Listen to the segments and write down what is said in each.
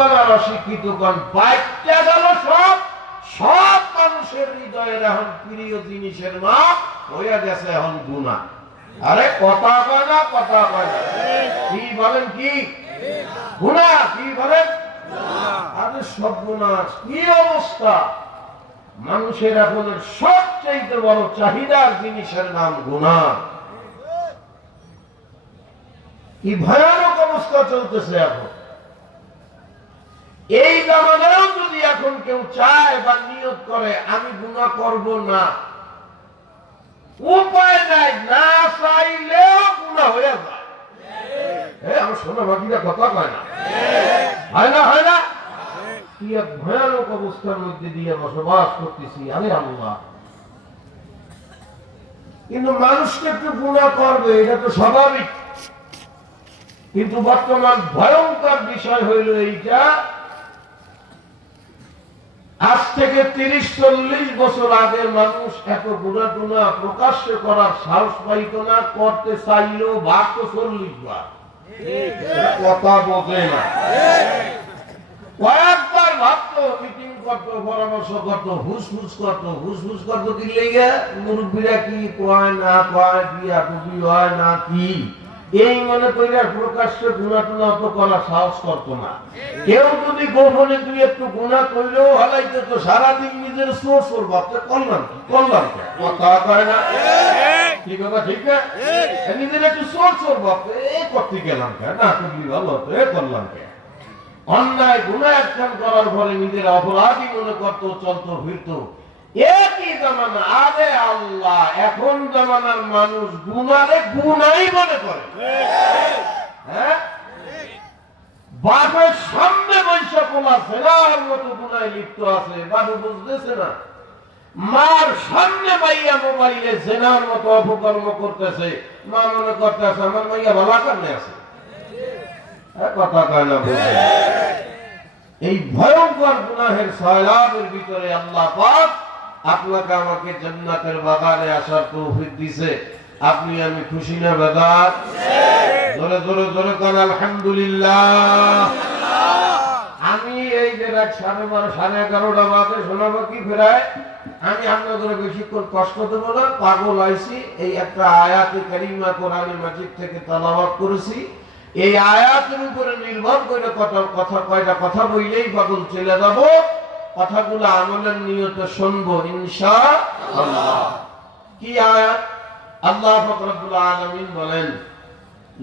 কন আর অশিক্ষিত কন, বাচ্চা গেল সব। সব মানুষের হৃদয়ের এখন প্রিয় জিনিসের নাম হইয়া গেছে এখন গুনাহ। আরে কথা কয় না, কথা কয় না, কি বলেন? কি গুনাহ? কি বলেন? আরে সর্বনাশ, কি অবস্থা! মানুষের এখন সবচেয়ে বড় চাহিদার জিনিসের নাম গুনাহ। কি ভয়ানক অবস্থা চলতেছে এখন। এই জামানায়ও যদি এখন কেউ চায় বা নিয়ত করে আমি গুনাহ করব না, উপায় নাই, না চাইলেও গুনাহ হয়ে যায়। আমার সোনা বাকিরা কথা কয় না, হয় না? হয় না? কি এক ভয়ানক অবস্থার মধ্যে দিয়ে বসবাস করতেছি। আরে আল্লাহ, কিন্তু মানুষকে একটু গুনাহ করবে, এটা তো স্বাভাবিক। কিন্তু বর্তমান ভয়ঙ্কর বিষয় হইল এইটা, আজ থেকে 30-40 বছর আগের মানুষ এত গুনাহ প্রকাশ্য করার সাহস পাইত না, করতে চাইলেও ভাবত 40 বার। কথা বোঝে না। কয়েকবার ভাবতো, মিটিং করতো, পরামর্শ করতো, হুসফুস করতো কি লেগে, মুরব্বীরা কি কয় না কয়, বিয়া টুপি হয় না কি, এই মনে করিয়া প্রকাশ্য গুনাহ অত করার সাহস করতো না। কেউ যদি গোপনে তুই একটু গুনাহ করলেও হালাইতে তো সারাদিন নিজের সোর ভাবতে করলাম কথা কয় না, ঠিক কথা ঠিক না? নিজের একটু সোর ভাবতে এ করতে গেলাম কে, না করলি ভালো হতো, এ করলাম কে। অন্যায় গুনাহ একখান করার পরে নিজের অপরাধী মনে করতো, চলতো ফিরতো। একই জামানা। আরে আল্লাহ, এখন জামানার মানুষ গুনারে গুনাই মনে করে। হ্যাঁ, বাপের সামনে বৈশা পোলা জেনার মতো গুনায় লিপ্ত আছে, বাবু বুঝতেছে না। মার সামনে মাইয়া মোবাইলে জেনার মতো অপকর্ম করতেছে, মা মনে করতেছে আমার মাইয়া ভালো কারণে আছে। কথা কয় না, বুঝে? এই ভয়ঙ্কর গুনাহের সয়লাবের ভিতরে আল্লাহ পাক আপনাকে আমাকে জান্নাতের বাগানে আসার তৌফিক দিয়েছে। আপনি আমি খুশি না বেদাত? জোরে জোরে জোরে কান আলহামদুলিল্লাহ। আমি এই যে রাত 12:30 11:30 বাজে শোনাবো কি ফেরায়, আমি আপনাদের বেশিক্ষণ কষ্ট দেব না। পাগল আইছি, এই একটা আয়াতে কারিমা কোরআনে মাজিদ থেকে তেলাওয়াত করেছি। এই আয়াতের উপরে নির্ভর করে কয়টা কথা বললেই পাগল চলে যাব। কথাগুলো আমলের নিয়তে শুনবো ইনশাআল্লাহ। কি আয়াত? আল্লাহ পাক রব্বুল আলামিন বলেন,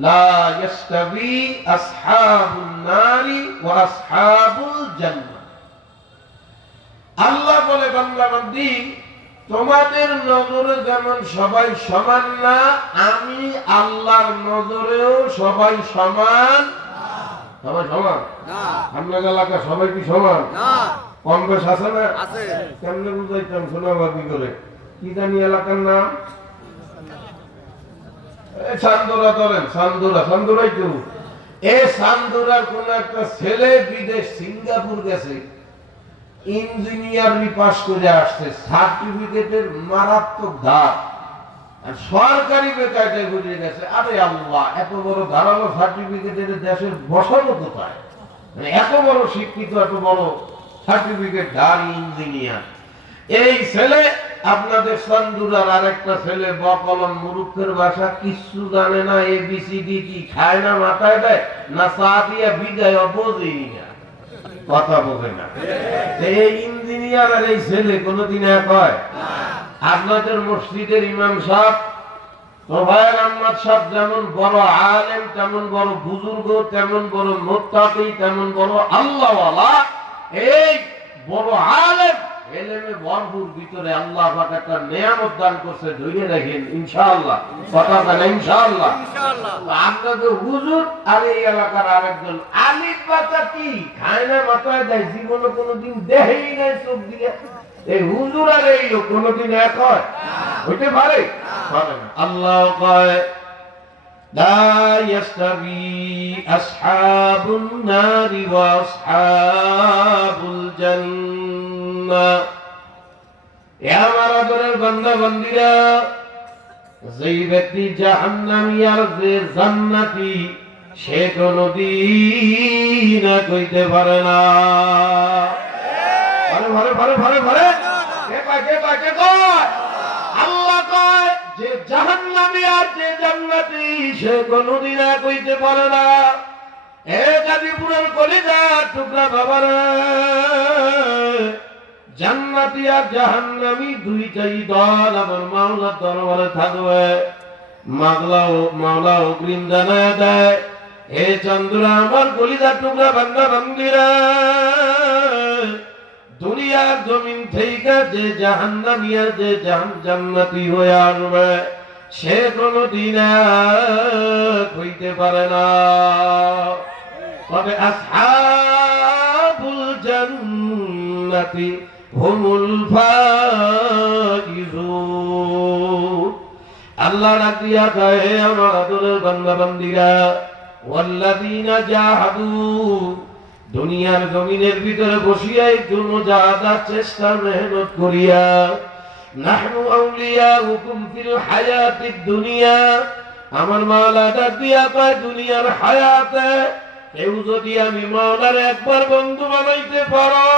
লা ইয়াস্তাবি আসহাবুন নারি ওয়া আসহাবুল জান্নাহ। আল্লাহ বলে, বান্দা বান্দি, তোমাদের নজরে যেমন সবাই সমান না, আমি আল্লাহর নজরেও সবাই সমান। সবাই সমান না। আপনার এলাকা সবাই কি সমান না? কম বেশ আছে না? কেমনে বুঝাইতাম শোনাবাদি করে? কি জানি এলাকার নাম? চান্দোরা ধরেন, চান্দোরাই কেউ। এই চান্দোরার কোন একটা ছেলে বিদেশ সিঙ্গাপুর গেছে, ইঞ্জিনিয়ারিং পাস করে আসছে, সার্টিফিকেটের মারাত্মক ধার, সরকারি বেকায়দায় বুঝে গেছে। আরে আল্লাহ, এত বড় ধারালো সার্টিফিকেটের দেশের বসানো কোথায়? এত বড় শিক্ষিত, এত বড় সার্টিফিকেট ধারী ইঞ্জিনিয়ার। এই ছেলে আপনাদের চান্দুরার আরেকটা ছেলে বকলম, মুরুখের ভাষা কিচ্ছু জানে না, ABCD কি খায় না, মাথায় দেয় না, চা দিয়া বিদায় বোঝেই না, কথা বোঝে না। এই ইঞ্জিনিয়ার আর এই ছেলে কোনদিন এক হয়? আপনাদের মসজিদের ইমাম সাহেব তোফায়েল আহমদ সাহেব যেমন বড় আলেম, তেমন বড় বুজুর্গ, তেমন বড় মুত্তাকি, তেমন বড় আল্লাহওয়ালা, এই বড় আলেম এলেমে ভরপুর, ভিতরে আল্লাহ পাক একটা নিয়ামত দান করছে, ধরে রাখেন ইনশাআল্লাহ। কথা বলেন ইনশাআল্লাহ। আপনাদের হুজুর আর এই এলাকার আরেকজন আলিফ পাতা কি খায় না, মাথায় দেয়, জীবনে কোনোদিন দেখেই নাই চোখ দিয়ে। এই হুজুর আর এই লোক কোনোদিন এক হয়? হইতে পারে? আল্লাহ কয়, লা ইয়াস্তাবি আসহাবুন নারি ওয়া আসহাবুল জান্নাহ। এ আমার আদরের বান্দা বান্দীরা, যেই ব্যক্তি জাহান্নামী আর যে জান্নাতি, সে কোনদিন কইতে পারে না। ভারে ভারে ভারে ভারে আল্লাহ কয় যে জাহান্নামী আর যে জান্নাতি সে কোনদিন কইতে পারে না। এ গাজীপুরের কলিজার টুকরা বাবারা, জান্নাতি আর জাহান্নামী দুইটাই দল আমার মাওলার দরবারে থাকবে। মাওলা অগ্রিম জানায় দেয়, হে চন্দ্রা আমার কলিজার টুকরা বান্দা বান্দিরা, দুনিয়ার জমিন থেকে যে জাহান্নামী আর যে জান্নাতি হয়ে আসবে সে কোনদিন হইতে পারে না। তবে আসহাবুল জান্নাতি হুমুল ফাইজুন। আল্লাহ রাজিয়া কয়, হে আমার আদরের বান্দা বান্দিরা, ওয়াল্লাযীনা জাহাদু, দুনিয়ার জমিনের ভিতরে বসিয়া একটু মুজাহাদার চেষ্টা মেহনত করিয়া, নাহনু আউলিয়াউকুম ফিল হায়াতিদ দুনিয়া, আমার মাওলা ডাক দিয়া কয় দুনিয়ার হায়াতে কেউ যদি আমি মাওলার একবার বন্ধু বানাইতে পারো,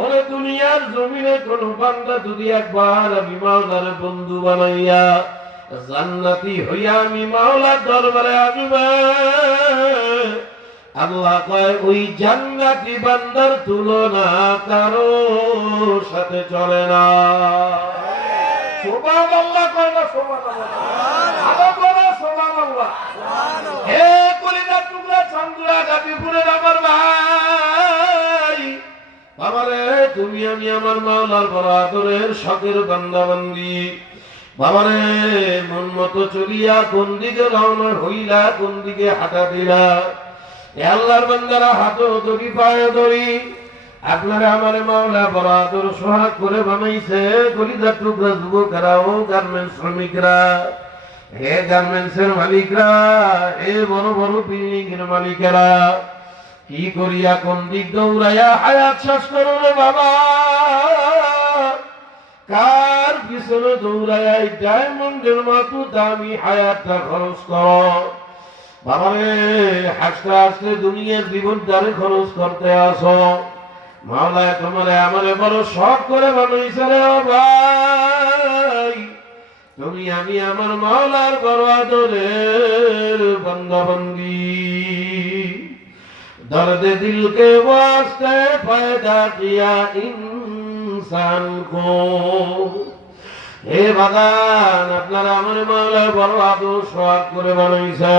ওরে দুনিয়ার জমিনে কোন বান্দা যদি একবার আমি মাওলার বন্ধু বানাইয়া জান্নাতি হইয়া আমি মাওলার দরবারে আসবে, আল্লাহ কয় ওই জান্নাতি বান্দার তুলনা কারো সাথে চলে না। সুবহানাল্লাহ কয় না? সুবহানাল্লাহ, আরো বলো সুবহানাল্লাহ। হে কলিজার টুকরা চন্দ্রা গাজীপুরের আমার ভাই বাবারে, তুমি আমি আমার মাওলার বড় আদরের শখের বান্দা বান্দি বাবারে, মন মতো চলিয়া কোন দিকে রওনা হইলা, কোন দিকে হাঁটা দিলা, আল্লাহর বান্দারা হাতও ধরি পায়ে ধরি আপনারা আমার মাওলা বড় আদর সোহাগ করে বানাইছে। কলিজার টুকরা যুবকেরা ও গার্মেন্টস শ্রমিকরা, হে গার্মেন্টসের মালিকরা, হে বড় বড় বিল্ডিং এর মালিকেরা, কি করিয়া কোন দিক দৌড়াইয়া হায়াত শেষ করো রে বাবা, কার পিছনে দৌড়াইয়া ডায়মন্ডের মতো দামি হায়াতটা খরচ করো বাবারে, হাসতে হাসতে দুনিয়ার জীবনটারে খরচ করতে আসো। মাওলা তোমারে আমারে বড় শখ করে বানাইছে রে ভাই, তুমি আমি আমার মাওলার বড় আদরের বান্দা বান্দি। দর্দে দিল কে ওয়াস্তে পয়দা কিয়া ইনসান কো, হে বাগান আপনারা আমার মাওলার বড় আদর শখ করে বানাইছে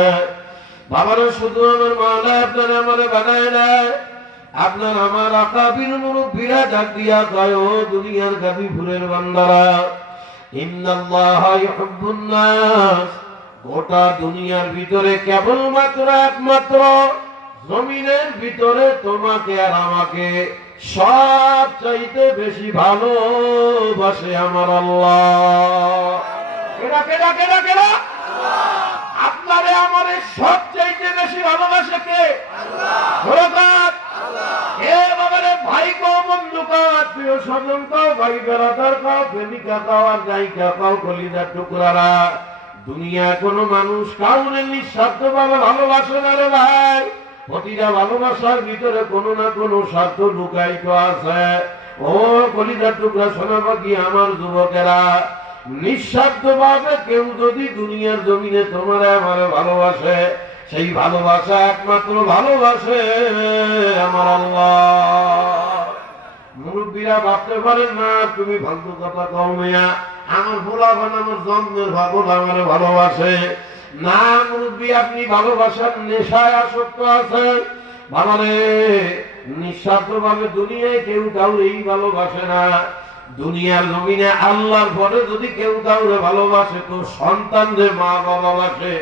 বাবারা। শুধু আমার মাওলা আপনারা আমারে বানায় নাই, আপনার আমার আকাবির মুরব্বিরা ডাক দিয়া কয়, ও দুনিয়ার গাজীপুরের বান্দারা, ইন্নাল্লাহা ইউহিব্বুন নাস, গোটা দুনিয়ার ভিতরে কেবলমাত্র একমাত্র জমিনের ভিতরে তোমাকে আর আমাকে সব চাইতে বেশি ভালোবাসে আমার আল্লাহ। কেডা কেডা কেডা কেডা? আপনারে আমারে সব চাইতে বেশি ভালোবাসে কে? আল্লাহ। হে বাবারে, ভাই কো, বন্ধু কো, আত্মীয় স্বজন কো, ভাই বেড়াদার কো, প্রেমিকা কো আর নায়িকা কো, কলিজার টুকরারা, দুনিয়া কোন মানুষ কাউরে নিঃস্বার্থভাবে ভালোবাসে না রে ভাই। প্রতিটা ভালোবাসার ভিতরে কোনো না কোনো স্বার্থ লুকায়িত আছে। ও কলিজার টুকরা সোনা পাখি আমার যুবকেরা, নিঃস্বার্থভাবে কেউ যদি দুনিয়ার জমিনে তোমার আমারে ভালোবাসে, সেই ভালোবাসা একমাত্র ভালোবাসে আমার আল্লাহ। মুরব্বীরা ভাবতে পারেন না তুমি ফালতু কথা কও মিয়া, আমার ভোলাবান আমার জন্মের ভাবল আমারে ভালোবাসে না। মুরব্বী, আপনি ভালোবাসার নেশায় আসক্ত আছেন বাবারে। নিঃস্বার্থভাবে দুনিয়ায় কেউ কাউরেই ভালোবাসে না। দুনিয়ার জমিনে আল্লাহর পরে যদি কেউ কাউরে ভালোবাসে তো সন্তানদের মা বাবা বাসে,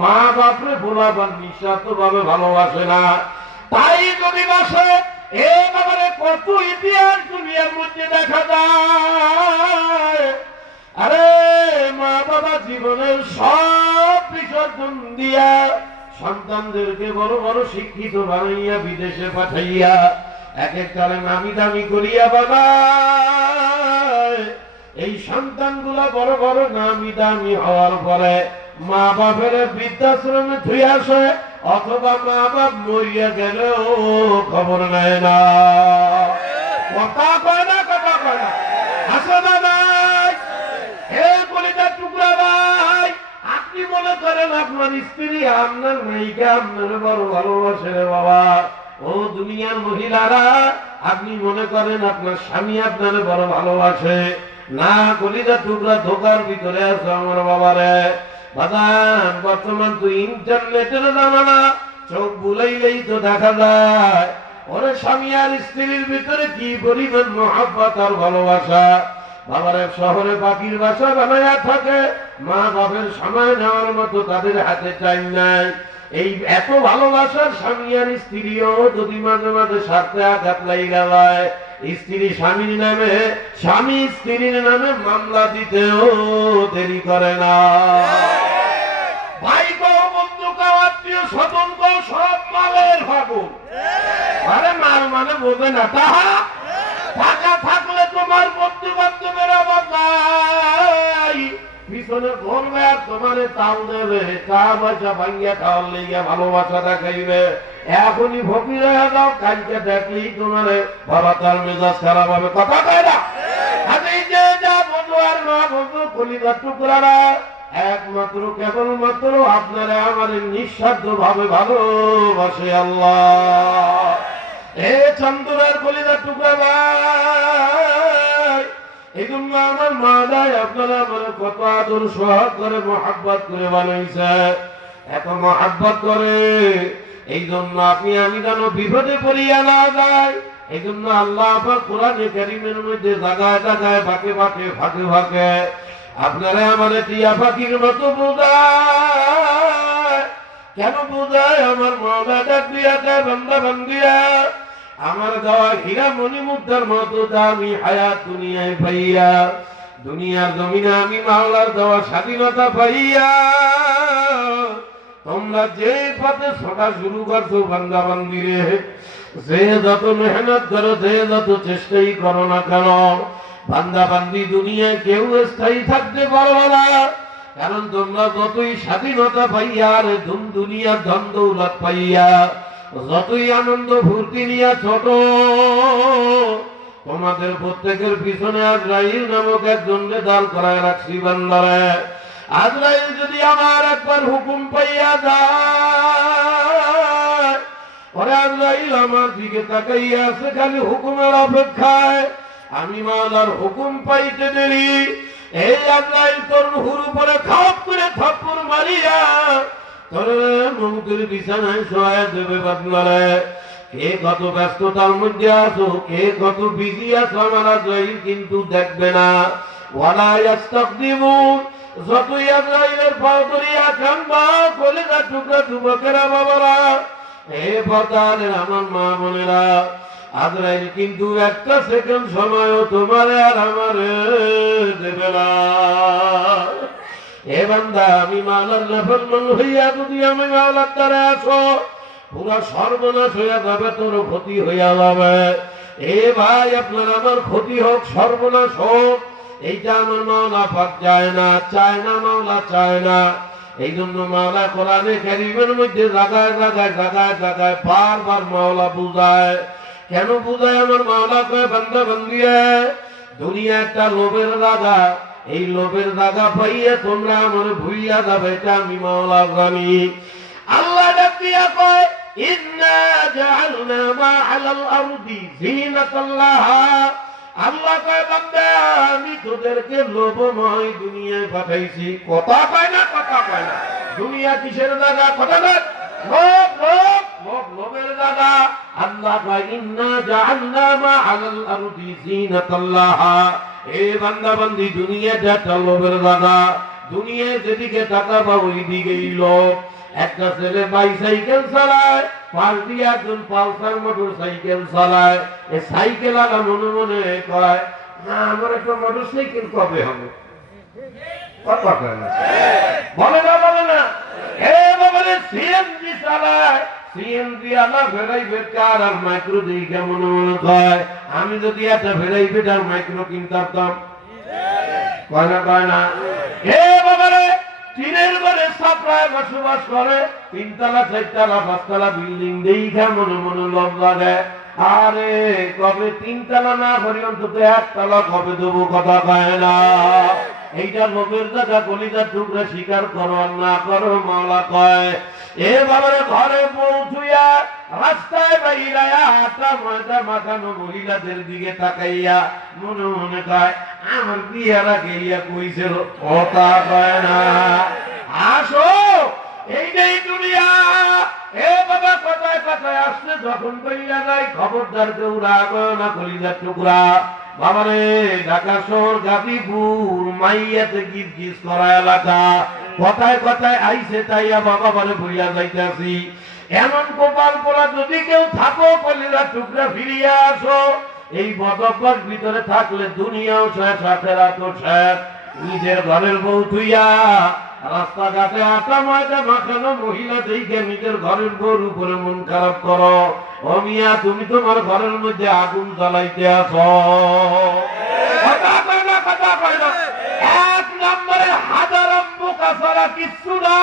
মা বাপরে ভোলাবান নিঃস্বার্থভাবে ভালোবাসে না। তাই যদি বাসে, এ বাবারে কত ইতিহাস দুনিয়ার মধ্যে দেখা যায়। আরে মা বাবা জীবনের সব বিসর্জন দিয়া সন্তানদেরকে বড় বড় শিক্ষিত বানাইয়া বিদেশে পাঠাইয়া এক একটারে নামি দামি করিয়া বানায়। এই সন্তানগুলা বড় বড় নামি দামি হওয়ার পরে মা বাপের বৃদ্ধাশ্রমে ধুই আসে, অথবা মা বাপ মরিয়া গেলেও খবর নেয় না। কথা কয় না, কথা কয় না, আসে না ভাই? হে কলিজার টুকরা ভাই, আপনি মনে করেন আপনার স্ত্রী আপনার মেয়েকে আপনার বড় ভালোবাসে রে বাবা। ও দুনিয়ার মহিলারা, আপনি মনে করেন আপনার স্বামী আপনার বড় ভালোবাসে না? কলিজার টুকরা ধোকার ভিতরে আছে আমার বাবারে। বাদান, বর্তমান তো ইন্টারনেটের জামানা, চোখ বুলাইলেই তো দেখা যায় ওরে স্বামী আর স্ত্রীর ভিতরে কি পরিমাণ মহব্বত আর ভালোবাসা। বাবারে শহরে পাখির বাসা বানায়া থাকে, মা বাপের সময় নেওয়ার মতো তাদের হাতে টাইম নাই। এই এত ভালোবাসার স্বামী আর স্ত্রীও যদি মাঝে মাঝে স্বার্থে আঘাত লাগিয়া যায়, স্ত্রী স্বামীর নামে, স্বামী স্ত্রীর নামে মামলা দিতেও দেরি করে না। ভাই গো, বন্ধু গো, আত্মীয় স্বজন গো, সব মালের ফাগুন। আরে মাল মানে বোঝে না তাহা? টাকা থাকলে তোমার বন্ধু বান্ধবের অভাব নাই, পিছনে ঘুরবে আর তোমারে তাল দেবে, টাকা পয়সা ভাঙ্গিয়া খাওয়ার লেগে ভালোবাসা দেখাইবে। এখনই ফকির হয়ে যাও, কালকে দেখলেই তোমার বাবা তার মেজাজ খারাপ হবে। কথা কয় না? এই যে যা বন্ধু আর মা বন্ধু কলিজার টুকরারা, একমাত্র কেবলমাত্র আপনারা আমার নিঃস্বার্থ ভাবে ভালোবাসে আল্লাহ। এ চন্দ্রের কলিজার টুকরা ভাই, এই জন্য আমার মা যায় আপনারা আমার কত আদর সোহাগ করে মহাব্বত করে বানাইছে, এত মহাব্বত করে। এই জন্য আপনি আমি যেন বিপদে পড়িয়া না যায়, এই জন্য আল্লাহ আবার কোরআনে কারীমের মধ্যে জায়গায় জায়গায় বাঁকে বাঁকে ফাঁকে ফাঁকে আপনারা আমার টিয়া পাখির মতো বোঝায়। কেন বোঝায়? আমার মাওলা ডাক দিয়া দেয়, বান্দা বান্দিয়া আমার দেওয়া হীরা মণি মুদ্রার মতো দামি হায়াত দুনিয়ায় পাইয়া, দুনিয়ার জমিনে আমি মাওলার দেওয়া স্বাধীনতা পাইয়া তোমরা যে পথে ছোটা শুরু করছো বান্দা বান্দিরে, যে যত মেহনত করো, যে যত চেষ্টাই করো না কেন, বান্দা বান্দি দুনিয়ায় কেউ স্থায়ী থাকতে পারবে না। কারণ তোমরা যতই স্বাধীনতা পাইয়া আর দুনিয়ার ধন দৌলত পাইয়া, যতই আনন্দ ফুর্তি নিয়ে ছোট, তোমাদের প্রত্যেকের পিছনে আজরাইল নামক একজনকে দাঁড় করায় রাখছি বান্দারে। আজরাইল যদি আমার একবার হুকুম পাইয়া যায়, ওরে আজরাইল আমার দিকে তাকাইয়া আছে খালি হুকুমের অপেক্ষায়, আমি মাওলার হুকুম পাইতে দেরি। এই আজরাইল তোর হুর উপরে খাপ করে থাপ্পড় মারিয়া তোর মৌতের বিছানায় শোয়া দেবে বাদলারে। কে কত ব্যস্ততার মধ্যে আছো, কে কত বিজি আছো, আমার আজরাইল কিন্তু দেখবে না। ওয়ালা ইয়াস্তাকদিমুন, যতই আজরাইলের পাও ধরিয়া কান্দা কলিজার টুকরা যুবকেরা বাবারা, হে পর্দারের আমার মা বোনেরা, আজরাইল কিন্তু একটা সেকেন্ড সময়ও তোমারে আর আমারে দেবে না। এ বান্দা, আমি মাওলার নাফরমান হইয়া যদি আমি মাওলার দ্বারে আসো, পুরা সর্বনাশ হইয়া যাবে, তোর ক্ষতি হইয়া যাবে। এ ভাই, আপনার আমার ক্ষতি হোক, সর্বনাশ হোক, এইটা আমার মাওলা পাক চায় না, চায় না, মাওলা চায় না। এই জন্য মাওলা কোরআনে কারীমের মধ্যে জায়গায় জায়গায় জায়গায় জায়গায় বারবার মাওলা বুঝায়। কেন বুঝায়? আমার মাওলা কয়, বান্দা বান্দিয়া, দুনিয়া একটা লোভের জায়গা, এই লোভের জায়গা পাইয়া তোমরা আমার ভুলিয়া যাবে, এটা আমি মাওলা জানি। আল্লাহ ডাক দিয়া কয়, ইন্না জাআলনা মা আলাল আরদি যিনাতাল লাহা। আল্লাহ কয়, বান্দা আমি তোদেরকে লোভময় দুনিয়ায় পাঠাইছি। কথা কয় না, কথা কয় না? দুনিয়া কিসের জায়গা? কথা না, লোভ, লোভ, লোভ, লোভের জায়গা। আল্লাহ কয়, ইন্না জাআলনা মা আলাল আরদি যিনাতাল লাহা। এ বান্দা বান্দি, দুনিয়াটা একটা লোভের জায়গা। দুনিয়ায় যেদিকে টাকা পাও ওই দিকেই লোভ। একটা ছেলে বাইসাইকেল চালায়, পাশ দিয়ে একজন পালসার মোটর সাইকেল চালায়। এই সাইকেল আলা মনে মনে কয়, না আমার একটা মোটর সাইকেল কবে হবে? কথা কয় না, বলে না, বলে না। এ বাবারে, সিএনজি চালায়, সিএনজি আলা ভেরাইভেট কার আর মাইক্রো দিই কেমন মনে কয়, আমি যদি একটা ভেরাইভেট আর মাইক্রো কিনতাম, কয় না, কয় না? এ বাবারে, টিনের ঘরে ছাপড়ায় বসবাস করে, 3 তলা 4 তলা 5 তলা বিল্ডিং দেখা মনে মনে লোভ লাগে। আরে কবে 3 তলা না করি অন্তত 1 তলা কবে দেবো, কথা কয় না। এইটা লোভের জায়গা, কলিজার টুকরা স্বীকার করো আর না করো মাওলা কয় এ বাবারে ঘরে পৌঁছুয়া রাস্তায় বাইরায়া আটা ময়দা মাখানো মহিলাদের দিকে তাকাইয়া মনে মনে কয় আমার বিয়ারা গেইয়া কইছিল, কথা কয় না। আসো এইটাই দুনিয়া। এ বাবা কথায় কথায় আসছে যখন কইয়া যায় খবরদার কেউ রাগ না, কলিজার টুকরা। বাবারে ঢাকা শহর গাজীপুর মাইয়াতে গিজ গিজ করা এলাকা, কথায় কথায় আইসে তাইয়া বাবা বারে বইয়া যাইতেছি। এমন কপাল পড়া যদি কেউ থাকো কলিজার টুকরা ফিরিয়া আসো। এই বদভ্যাস ভিতরে থাকলে দুনিয়াও শেষ, আখেরাতও শেষ। নিজের ঘরের বউ থুইয়া রাস্তাঘাটে আটা ময়দা মাখানো মহিলা দেখে নিজের ঘরের বউর উপরে মন খারাপ করো। ও মিয়া তুমি তোমার ঘরের মধ্যে আগুন জ্বালাইতে আসো। কথা কয় না, কথা কয় না। 1 নম্বরে হাজারাম্বু কাছাড়া কিচ্ছু না।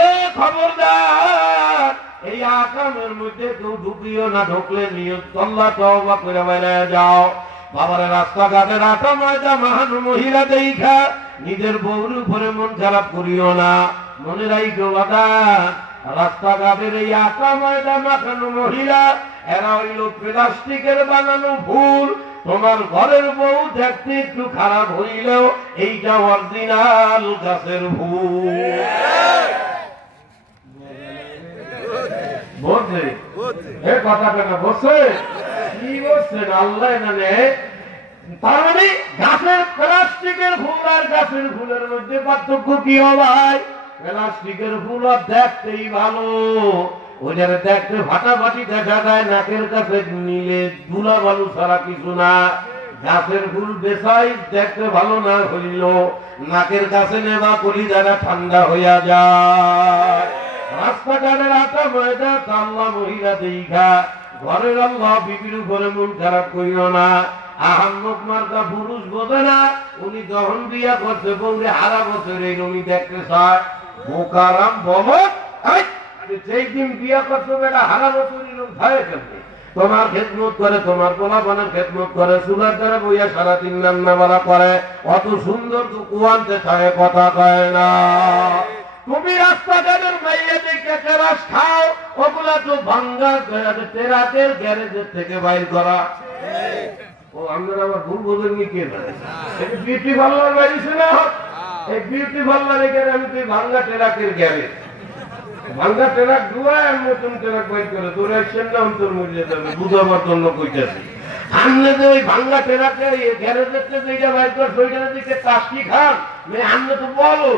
এ খবরদার এই আকামের মধ্যে কেউ ঢুকিও না, ঢুকলে নিয়ত তল্লা তওবা করে বাইরে যাও। বাবারে রাস্তাঘাটে আটা ময়দা মাখানো মহিলা দেখা নিজের বউর উপরে মন খারাপ করিও না। মনে রাখো বাবা, রাস্তাঘাটের এই আটা ময়দা মাখানো মহিলা এরা হইল প্লাস্টিকের বানানো ফুল। তোমার ঘরের বউ দেখতে একটু খারাপ হইলেও এইটা অরিজিনাল গাছের ফুল। বলছে এ কথা কেন বলছে, কি বলছেন আল্লাহ জানে। তার মানে গাছের প্লাস্টিকের ফুল আর গাছের ফুলের মধ্যে পার্থক্য কি হয়? প্লাস্টিকের ফুল দেখতেই ভালো, ওইটার দেখতে ফাটাফাটি দেখা যায়, নাকের কাছে নিলে ধুলা বালু ছাড়া কিছু না। গাছের ফুল বেসাই দেখতে ভালো না হইল নাকের কাছে নেবা কলিজাটা ঠান্ডা হইয়া যায়। রাস্তাঘাটের আটা ময়দা আল্লাহ মহিলা দেখা ঘরের আল্লাহ বিবির উপরে মন খারাপ করিও না। আহম্মদ মার্কা পুরুষ বোঝে না, উনি যখন বিয়া করছে বউরে হারা বছর এই উনি দেখতে চায়। বোকারাম বলো সেই দিন বিয়া করছো বেটা হারা বছর ভয়ে খেলবে, তোমার খেদমত করে, তোমার পোলাপানের খেদমত করে, চুলার দ্বারা বইয়া সারাদিন রান্না বাড়া করে, অত সুন্দর তো কুয়ান্তে থাকে, কথা কয় না। তুমি রাস্তাঘাটের মাইয়া দেখে কেরাস খাও, ওগুলা তো ভাঙ্গা টেরাকের গ্যারেজের থেকে বাইর করা। ও আপনারা আবার ভুল বোঝেননি কে না, বিউটি পার্লার বাইরেছে না, এই বিউটি পার্লার এখানে আমি তুই ভাঙ্গা টেরাকের গ্যারেজ, ভাঙ্গা টেরাক ধুয়ায় আর নতুন টেরাক বাইর করে তোর আসছেন না অন্তর মরিয়ে যাবে, বুঝাবার জন্য কইতেছি। আমনে যে ওই ভাঙ্গা টেরাকের গ্যারেজের যেটা বাইর করছে ওইটার দিকে টাস্কি খান, আমনে তো বলো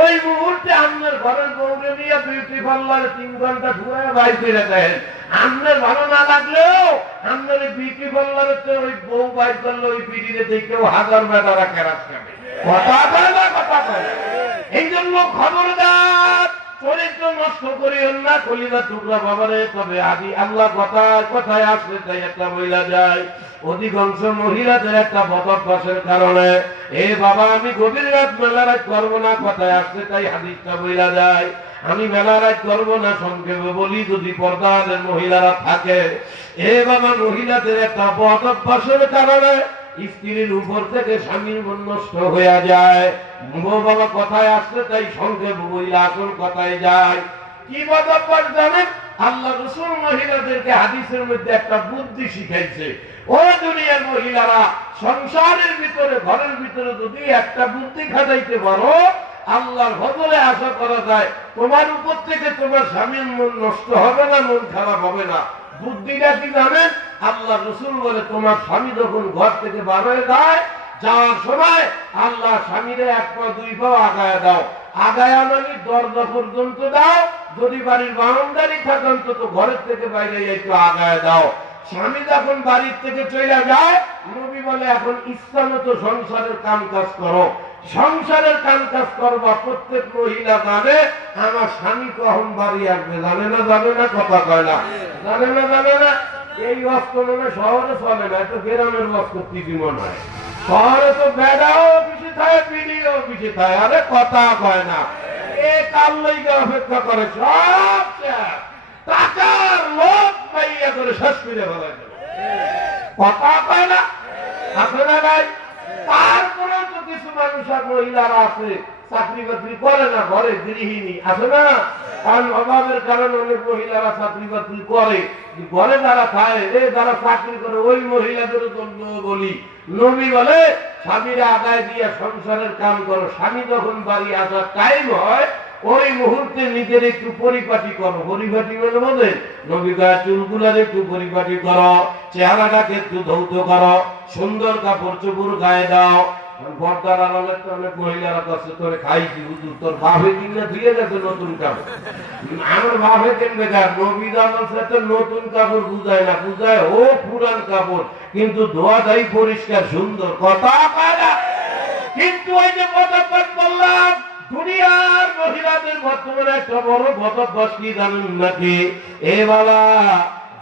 ওই মুহূর্তে আপনার ঘরের বউরে নিয়ে বিউটি পার্লারে 3 ঘন্টা ধুয়ে বাইর করে দেন। আপনার ভালো না লাগলেও আপনার এই বিউটি পার্লারে ওই বউ বাইর করলে ওই পিড়িতে দেখেও 1000 বেটারা কেরাস খাবে, কথা কয় না, কথা কয়। এই জন্য খবরদার চরিত্র নষ্ট করিও না, কলিজা টুকরা বাবারে। তবে আদি আল্লাহ কথায় আসলে তাই একটা মহিলা যায়। অধিকাংশ মহিলাদের একটা বদভ্যাসের কারণে এ বাবা আমি গভীর রাত মেলা রাত করবো না, কথায় আসলে তাই হাদিসটা বইলা যায়। আমি মেলা রাত করবো না, সংক্ষেপে বলি যদি পর্দাদের মহিলারা থাকে এ বাবা মহিলাদের একটা বদভ্যাসের কারণে স্ত্রীর উপর থেকে স্বামীর মন নষ্ট হয়ে যায়। বাবা কথায় আসছে তাই সংক্ষেপ বইলা আসল কথায় যায়। কি বদভ্যাস জানেন? আল্লাহ রাসূল মহিলাদেরকে হাদিসের মধ্যে একটা বুদ্ধি শিখাইছে। ও দুনিয়ার মহিলারা, সংসারের ভিতরে ঘরের ভিতরে যদি একটা বুদ্ধি খাটাইতে পারো আল্লাহর ফজলে আশা করা যায় তোমার উপর থেকে তোমার স্বামীর মন নষ্ট হবে না, মন খারাপ হবে না। বুদ্ধিটা কি জানেন? আল্লাহ রাসূল বলে তোমার স্বামী যখন ঘর থেকে বার হয়ে যায় যাওয়ার সময় আল্লাহ স্বামীরে 1 পা 2 পা আগায় দাও, আগায় মানে দরজা পর্যন্ত দাও, যদি বাড়ির বারান্দায় থাকে অন্তত ঘরের থেকে বাইরে একটু আগায় দাও। স্বামী যখন বাড়ির থেকে চলে যায় নবী বলে এখন ইচ্ছা মতো সংসারের কাম কাজ করো। সংসারের কাম কাজ করবা প্রত্যেক মহিলা জানে আমার স্বামী কখন বাড়ি আসবে, জানে না, জানে না, কথা কয় না, জানে না, জানে না। এই অস্ত্র মনে শহরে চলে না, তো গ্রামের অস্ত্র কি মনে হয়? শহরে তো বেড়াও পিছিয়ে থাকে, পিড়িও পিছিয়ে থাকে, আরে কথা কয় না। এ কাল লইগে অপেক্ষা করে সব শেষ। টাকার লোভ পাইয়া করে শেষ করে ফেলাই দেবে। কথা কয় না, আছে না নাই? তারপরে তো কিছু মানুষ আর মহিলারা আছে চাকরি বাকরি করে না, ঘরে গৃহিণী আছে না, কারণ অভাবের কারণে অনেক মহিলারা চাকরি বাকরি করে, ঘরে যারা খায় যারা চাকরি করে ওই মহিলাদের জন্য বলি নবী বলে স্বামীরা আদায় দিয়ে সংসারের কাম করো, স্বামী যখন বাড়ি আসার টাইম হয় ওই মুহূর্তে নিজের একটু পরিপাটি করো। পরিপাটি মানে বলে নবী গায়ে চুলগুলার একটু পরিপাটি করো, চেহারাটাকে একটু ধৌত করো, সুন্দর কাপড় চোপড় গায়ে দাও। বর্দার আড়ালে তো অনেক মহিলারা কাছে তোরে খাইছি হুজুর, তোর বাপে কিনে দিয়ে গেছে নতুন কাপড়। আমার বাপে কিনবে নবী দামের নতুন কাপড় বুঝায় না, বুঝায় ও পুরান কাপড়, কিন্তু ধোয়াটাই পরিষ্কার সুন্দর। কথা পায়। কিন্তু ওই যে কথা বললাম দুনিয়ার মহিলাদের বর্তমানে একটা বড় বদভ্যাস কি জানেন নাকি? এ বাবা,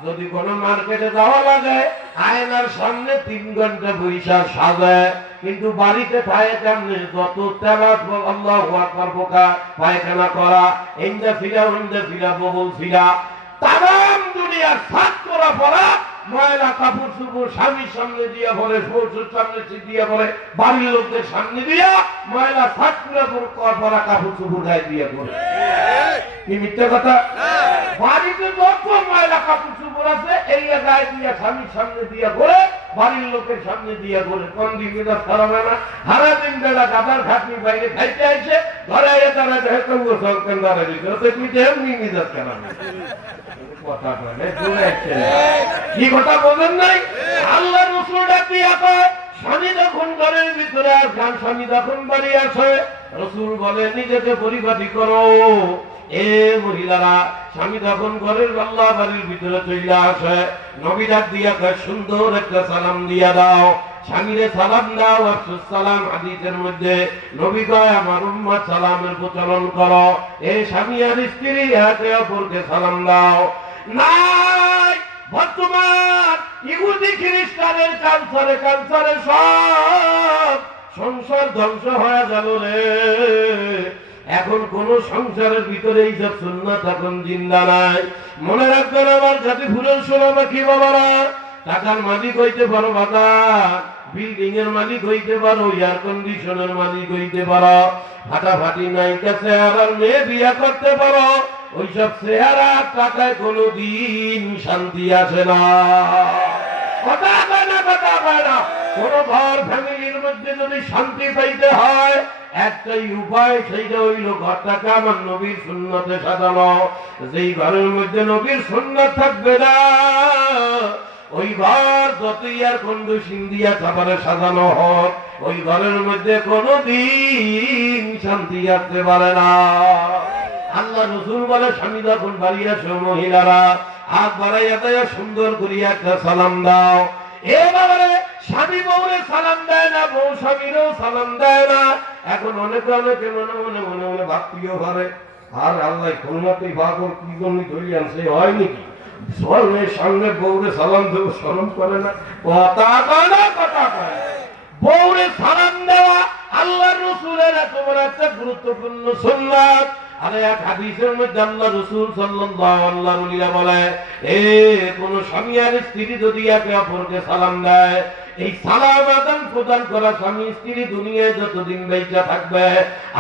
যদি কোন মার্কেটে যাওয়া লাগে আয়নার সামনে 3 ঘন্টা বৈশা সাজায়, কিন্তু বাড়িতে থাকে কেমনে? যত তেলাত আল্লাহু আকবার বোকা পায়খানা করা, ইন্দা ফিরা ববল ফিরা, তাম দুনিয়ার সাত করা পড়া ময়লা কাপড় চোপড় স্বামীর সামনে দিয়া পরে, শ্বশুর সামনে দিয়া পরে, বাড়ির লোকদের সামনে দিয়া ময়লা সাত পরা কাপড় চোপড় গায়ে দিয়া পরে। কি মিথ্যা কথা? বাড়িতে যত ময়লা কাপড় চোপড় আছে এই গায়ে দিয়া স্বামীর সামনে দিয়া পরে, বাড়ির লোকের সামনে দিয়া পরে। কোন দিন মেজাজ খারাপ হয় না? সারা দিন বেলা গাদার খাটনি বাইরে খাইতে আইছে, ঘরে আইয়া তারা দেখে সরকার দাঁড়ায় দিচ্ছে, ওতে কি এমনি মেজাজ খারাপ। কি কথা বলেন নাই? আল্লাহ রাসূল ডাক দিয়া কয় স্বামী যখন ঘরের ভিতরে আসেন, স্বামী যখন বাড়ি আসে, রাসূল বলে নিজেকে পরিপাটি করো। এ মহিলারা, স্বামী যখন ঘরের আল্লাহ বাড়ির ভিতরে চলে আসে, নবী ডাক দিয়া কয় সুন্দর একটা সালাম দিয়া দাও। স্বামীরে সালাম দাও, আফসুস সালাম। হাদিসের মধ্যে নবী কয় আমার উম্মত সালামের প্রচলন করো। এ স্বামী আর স্ত্রী একে অপরকে সালাম দাও। নাই বর্তমান ইহুদি খ্রিস্টানের কালচারে সব সংসার ধ্বংস হয়ে গেল রে। এখন কোন সংসারের ভিতরে এই সব সুন্নাত এখন জিন্দা নাই। মনে রাখবেন আমার জাতি ফুলের সোনা কি বাবারা, টাকার মালিক হইতে পারো বাবা, বিল্ডিং এর মালিক হইতে পারো, এয়ার কন্ডিশনের মালিক হইতে পারো, ফাটাফাটি নায়িকা চেহারার মেয়ে বিয়া করতে পারো, ওইসব চেহারা টাকায় কোনদিন শান্তি আসে না। কথা কয় না, কথা কয় না। কোন ঘর ফ্যামিলির মধ্যে যদি শান্তি পাইতে হয় একটাই উপায়, সেইটা হইল ঘরটাকে আমার নবীর সুন্নতে সাজানো। যেই ঘরের মধ্যে নবীর সুন্নত থাকবে না ওই ঘর যত এয়ার কন্ডিশন দিয়া খাবারে সাজানো হোক, ওই ঘরের মধ্যে কোনদিন শান্তি আসতে পারে না। আল্লাহ রাসূল বলে স্বামী যখন বাড়ি আসে মহিলারা হাত বাড়াইয়া দেয়, সুন্দর করিয়া একটা সালাম দাও। এ বাবারে, স্বামী বউরে সালাম দেয় না, বউ স্বামীরও সালাম দেয় না। এখন অনেকে মনে মনে মনে মনে ভাবতেও পারে, আর আল্লাহ খুলনাতেই ভাগল কি জন্য ধরি আনছে, হয় নাকি? স্বর্ণের সামনে বউরে সালাম দেবো, শরম করে না? কথা কয় না, কথা কয়। বউরে সালাম দেওয়া আল্লাহর রাসূলের এত বড় একটা গুরুত্বপূর্ণ সুন্নাত। আরে এক হাদিসের মধ্যে আল্লাহ রাসূল সাল্লাল্লাহু আলাইহি ওয়াসাল্লাম বলে, এ কোন স্বামী আর স্ত্রী যদি একে অপরকে সালাম দেয়, এই সালাম আদান প্রদান করা স্বামী স্ত্রী দুনিয়ায় যতদিন বেঁচে থাকবে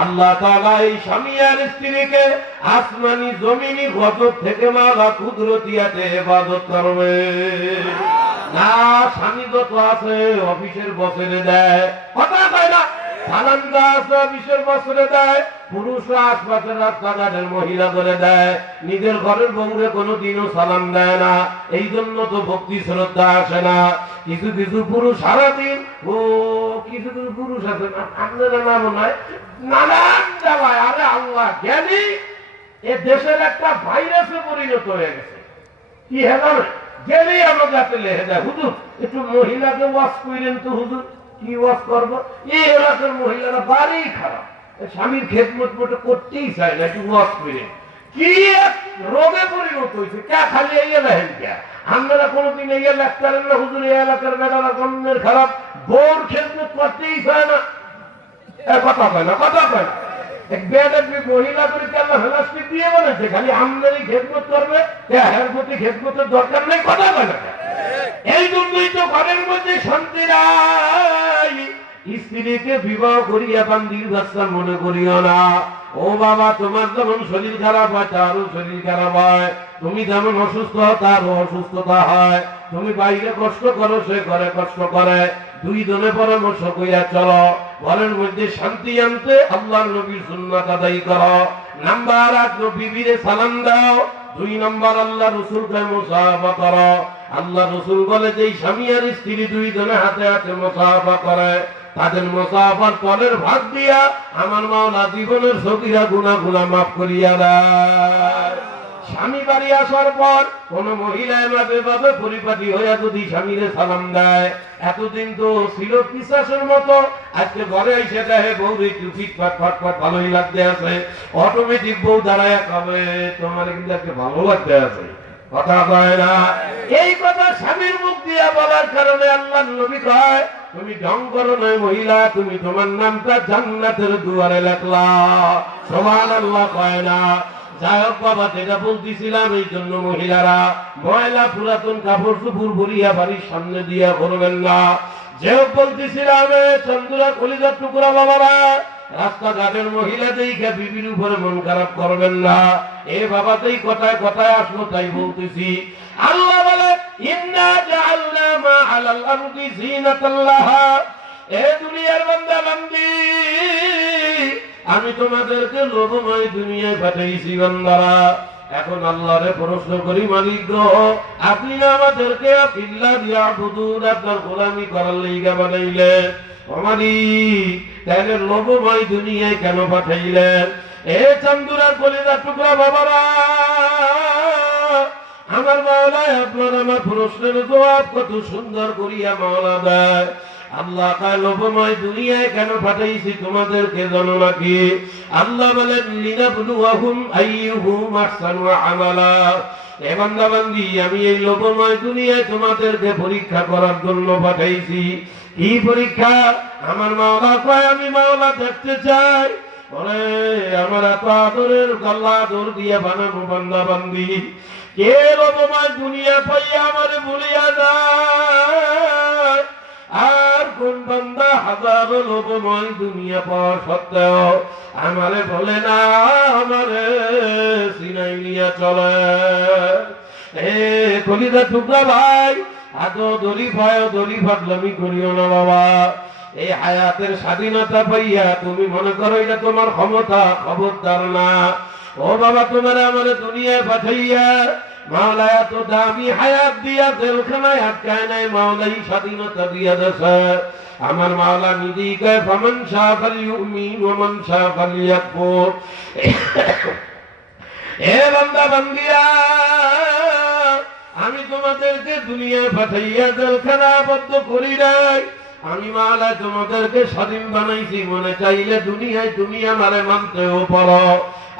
আল্লাহ তাআলা এই স্বামী আর স্ত্রীকে আসমানি জমিনি গজব থেকে মালা কুদরতিয়াতে ইবাদত করবে না। স্বামী যত আছে অফিসের বসেরে দেয়, কথা কয় না? সালাম দেওয়া আছে অফিসের বসরে দেয়, পুরুষরা আশপাশের রাস্তাঘাটের মহিলা করে দেয়, নিজের ঘরের বউরে কোনোদিনও সালাম দেয় না। এই জন্য তো ভক্তি শ্রদ্ধা আসে না। কিছু কিছু পুরুষ সারাদিন কিছু কিছু পুরুষ আছে না, আপনারা নাম নয়, নানান জায়গায় আরে আল্লাহ জ্ঞানী এ দেশের একটা ভাইরাসে পরিণত হয়ে গেছে। কি হেলাম গেলেই আমাকে হাতে লেহে যায়, হুজুর একটু মহিলাকে ওয়াশ করেন তো। হুজুর কি ওয়াশ করবো? এই এলাকার মহিলারা বাড়ি খারাপ, স্বামীর খেদমত মতো করতেই চায় না, একটু ওয়াশ করেন। কি রোগে পরিণত হয়েছে, কে খালি এই এলাহেন কে? আপনারা কোনোদিন এই এলাকা করেন না? হুজুর এই এলাকার বেটারা গণ্যের খারাপ, বউর খেদমত করতেই চায় না। কথা কয় না, কথা কয় না। এক বেয়াদবি মহিলা করে আল্লাহ প্লাস্টিক দিয়ে বলেছে খালি আমদানি খেদমত করবে, এর প্রতি খেদমতের দরকার নেই, কথা বলে না। এই জন্যই তো ঘরের মধ্যে শান্তি নাই। স্ত্রীকে বিবাহ করিয়া বান্দির বাচ্চা মনে করিও না। ও বাবা, তোমার যেমন শরীর খারাপ হয় তারও শরীর খারাপ হয়, তুমি যেমন অসুস্থ তারও অসুস্থতা হয়, তুমি বাইরে কষ্ট করো সে ঘরে কষ্ট করে, দুই জনে পরামর্শ কইয়া চলো, ঘরের মধ্যে শান্তি আনতে আল্লাহর নবীর সুন্নাত আদায় করো। নাম্বার 8, বিবিরে সালাম দাও। 2 নম্বর, আল্লাহ রাসূলকে মুসাফা করো। আল্লাহ রাসূল বলে যে স্বামী আর স্ত্রী দুই জনে হাতে হাতে মুসাফা করে, তাদের মুসাফার ফলের ভাগ দিয়া আমার মাওলা জীবনের সগীরা গুনাহ মাফ করিয়া দেয়। স্বামী বাড়ি আসার পর কোন মহিলা এভাবে পরিপাটি হইয়া যদি স্বামীরে সালাম দেয়, এতদিন তো ছিল পিশাচের মতো, আজকে ঘরে এসে দেখে বউ একটু ফিটফাট ফটফট ভালোই লাগতে আছে, অটোমেটিক বউ দাঁড়ায় কবে তোমার কিন্তু আজকে ভালো লাগতে আছে, কথা কয় না। এই কথা স্বামীর মুখ দিয়া বলার কারণে আল্লাহর নবী কয়, তুমি ঢং করো না মহিলা, তুমি তোমার নামটা জান্নাতের দুয়ারে লেখলা, সুবহানাল্লাহ কয় না। যাই হোক বাবা, যেটা বলতেছিলাম, এই জন্য মহিলারা ময়লা পুরাতন কাপড় চোপড় ভরিয়া বাড়ির সামনে দিয়া করবেন না। যে হোক বলতেছিলাম, চন্দ্রা কলিজার টুকরা বাবারা, রাস্তাঘাটের মহিলা দেখে বিবির উপরে মন খারাপ করবেন না। এ বাবাতেই কথায় কথায় আসলো তাই বলতেছি। আল্লাহ বলে, ইন্না জাআলনা মা আলাল আরদি জিনাতাল লাহা, এ দুনিয়ার বান্দা বান্দি, আমি তোমাদেরকে লোভময় দুনিয়ায় পাঠাইছি বান্দারা। এখন আল্লাহরে প্রশ্ন করি, মালিক গো, আপনি আমাদেরকে বিল্লাহ ইয়াবুদুন, আপনার গোলামি করার লাইগা বানাইলেন, মালিক তাহলে লোভময় দুনিয়ায় কেন পাঠাইলেন? এ চান্দুরার কলিজার টুকরা বাবারা, আমার মাওলা আপনার আমার প্রশ্নের জবাব কত সুন্দর করিয়া মাওলা দেয়। আল্লাহ কয়, লোভময় দুনিয়ায় কেন পাঠাইছি তোমাদেরকে জানো নাকি? আল্লাহ বলেন, লিনাবলুয়াহুম আইয়ুহুম আহসানু আমালা, এ বান্দা বান্দি, আমি এই লোভময় দুনিয়ায় তোমাদেরকে পরীক্ষা করার জন্য পাঠাইছি। কি পরীক্ষা? আমার মাওলা কয়, আমি মাওলা দেখতে চাই, ওরে আমার এত আদরের গলা আদর দিয়ে বানানো বান্দা বান্দি কে লোভময় দুনিয়া পাইয়া আমারে ভুলিয়া যায়, আর কোন বান্দা হাজারো লোভময় দুনিয়া পাওয়া সত্ত্বেও আমারে বলে না, আমারে সিনাই নিয়া চলে। এ কলিজার টুকরা ভাই, এত দড়ি ফাটলামি করিও না বাবা। এই হায়াতের স্বাধীনতা পাইয়া তুমি মনে করো এটা তোমার ক্ষমতা, খবরদার না। ও বাবা, তোমার আমার দুনিয়ায় পাঠাইয়া মাওলা এত দামি হায়াত দিয়া জেলখানায় আটকায় নাই, মাওলাই স্বাধীনতা দিয়া দেছে। আমার মাওলা নিজেই কয়, ফামান শাআ ফালইউমিন ওয়া মান শাআ ফালইয়াকফুর। এ বান্দা বান্দিয়া, আমি তোমাদেরকে দুনিয়ায় পাঠাইয়া জেলখানা আবদ্ধ করি নাই, আমি মাওলা তোমাদেরকে স্বাধীন বানাইছি। মনে চাইলে দুনিয়ায় তুমি আমারে মানতেও পারো,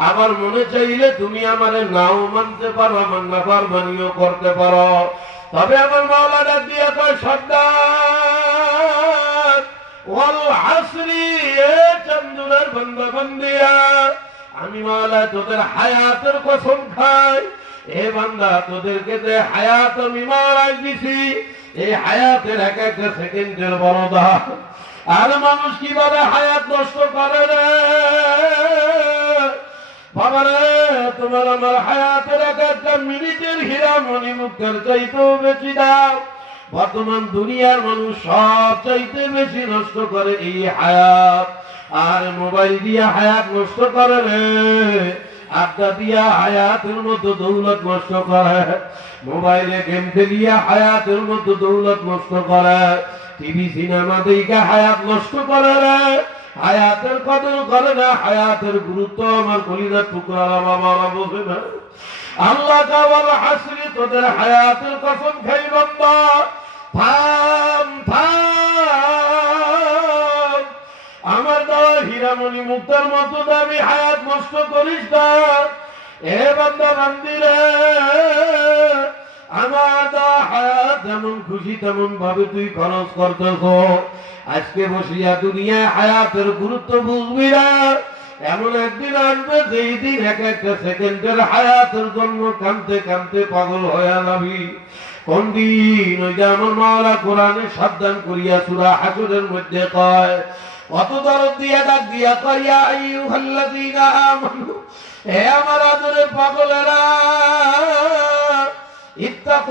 আবার মনে চাইলে তুমি আমারে নাও মানতে পারো, আমার নাফরমানিও করতে পারো। তবে আমার মাওলা ডাক দিয়া কয়, সর্দার ওয়াল আসরি, এ চন্দ্রের বান্দা বান্দিয়া, আমি মাওলা তোদের হায়াতের কসম খাই। এ বান্দা, তোদেরকে যে হায়াত আমি মাওলা দিছি, এই হায়াতের এক একটা সেকেন্ডের বড় দাম। আর মানুষ কিভাবে হায়াত নষ্ট করে রে বাবা রে, তোমার আমার হায়াতের এক একটা মিনিটের হীরা মণি মুক্তার চাইতেও বেশি দাম। বর্তমান দুনিয়ার মানুষ সব চাইতে বেশি নষ্ট করে এই হায়াত। আর মোবাইল দিয়া হায়াত নষ্ট করে রে, আড্ডা দিয়া হায়াতের মতো দৌলত নষ্ট করে, মোবাইলে গেম খেলিয়া হায়াতের মতো দৌলত নষ্ট করে, টিভি সিনেমা দেখে হায়াত নষ্ট করে রে, হায়াতের কদর করে না, হায়াতের গুরুত্ব আমার কলিজার টুকরা বাবারা বোঝে না। আল্লাহ ওয়াল আসরি, তোদের হায়াতের কসম খাই বান্দা, থাম থাম, আমার দেওয়া হীরামণি মুক্তার মতো দামি হায়াত নষ্ট করিস না। এ বান্দা বান্দিরে, আমার দেওয়া হায়াত যেমন খুশি তেমন ভাবে তুই খরচ করতেছ। আজকে বসিয়া দুনিয়ায় হায়াতের গুরুত্ব বুঝবি না, এমন একদিন আসবে যেই দিন এক একটা সেকেন্ডের হায়াতের জন্য কাঁদতে কাঁদতে পাগল হয়ে যাবি। কোন দিন? ওই যে আমার মাওলা কোরআনে সাবধান করিয়া সূরা হাশরের মধ্যে কয়, কত দরদ দিয়া ডাক দিয়া কয়, ইয়া আইয়ুহাল্লাযীনা আমানু, হে আমার আদরের পাগলেরা, ইত্তাকু